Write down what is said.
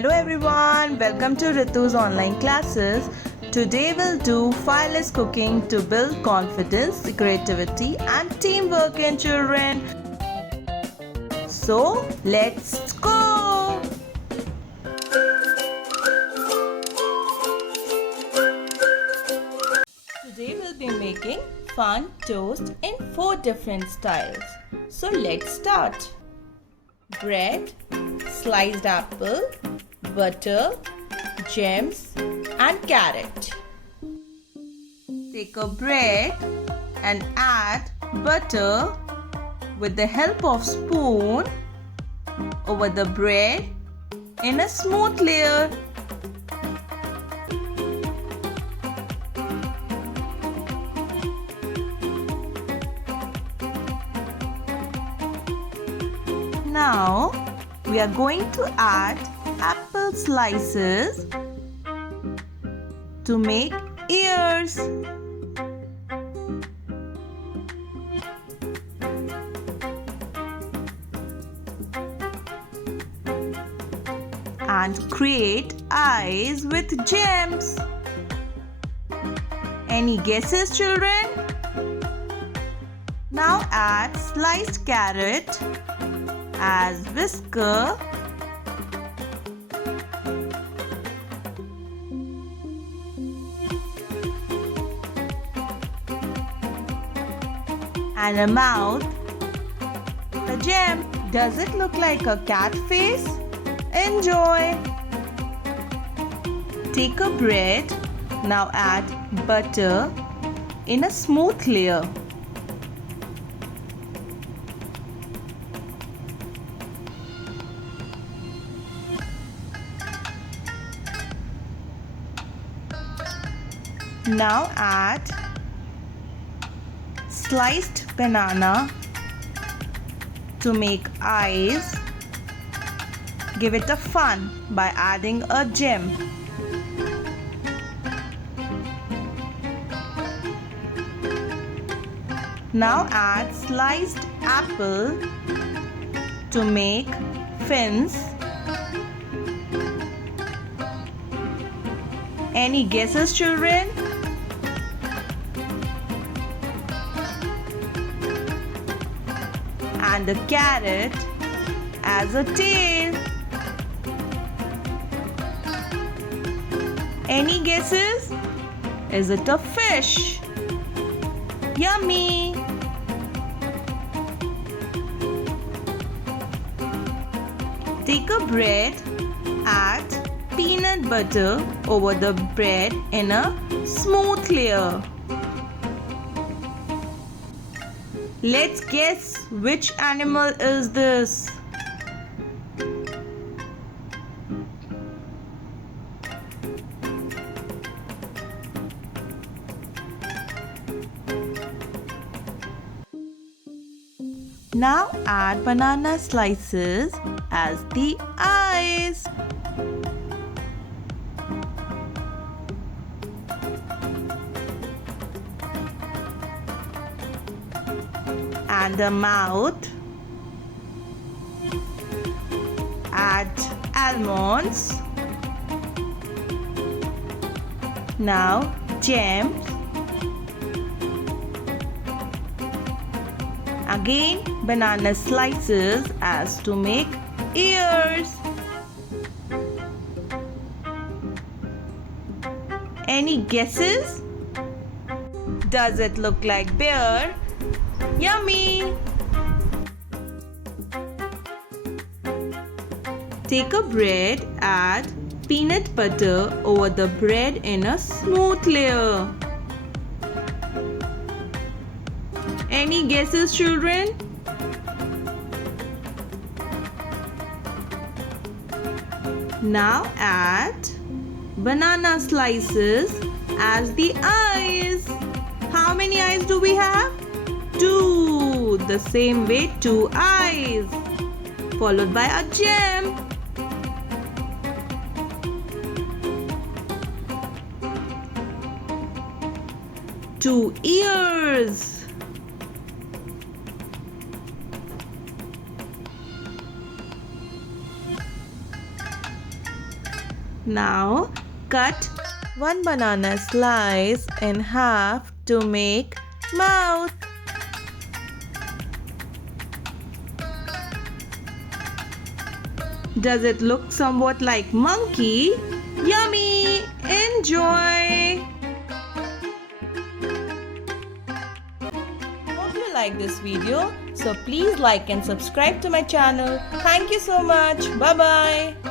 Hello everyone, welcome to Ritu's online classes. Today we'll do Fireless Cooking to build confidence, creativity and teamwork in children. So let's go! Today we'll be making fun toast in 4 different styles. So let's start. Bread, sliced apple, butter, gems and carrot. Take a bread and add butter with the help of spoon over the bread in a smooth layer. Now we are going to add apple slices to make ears. And create eyes with gems. Any guesses, children? Now add sliced carrot as whisker and a mouth. The gem. Does it look like a cat face? Enjoy! Take a bread. Now add butter in a smooth layer. Now add sliced banana to make eyes. Give it a fun by adding a gem. Now add sliced apple to make fins. Any guesses, children? And a carrot as a tail. Any guesses? Is it a fish? Yummy! Take a bread, add peanut butter over the bread in a smooth layer. Let's guess which animal is this? Now add banana slices as the eyes. And the mouth. Add almonds. Now gems. Again banana slices as to make ears. Any guesses? Does it look like bear? Yummy! Take a bread, add peanut butter over the bread in a smooth layer. Any guesses, children? Now add banana slices as the eyes. How many eyes do we have? 2. The same way, 2 eyes. Followed by a gem. Two ears. Now cut one banana slice in half to make mouth. Does it look somewhat like monkey? Yummy! Enjoy! Hope you like this video. So please like and subscribe to my channel. Thank you so much. Bye bye.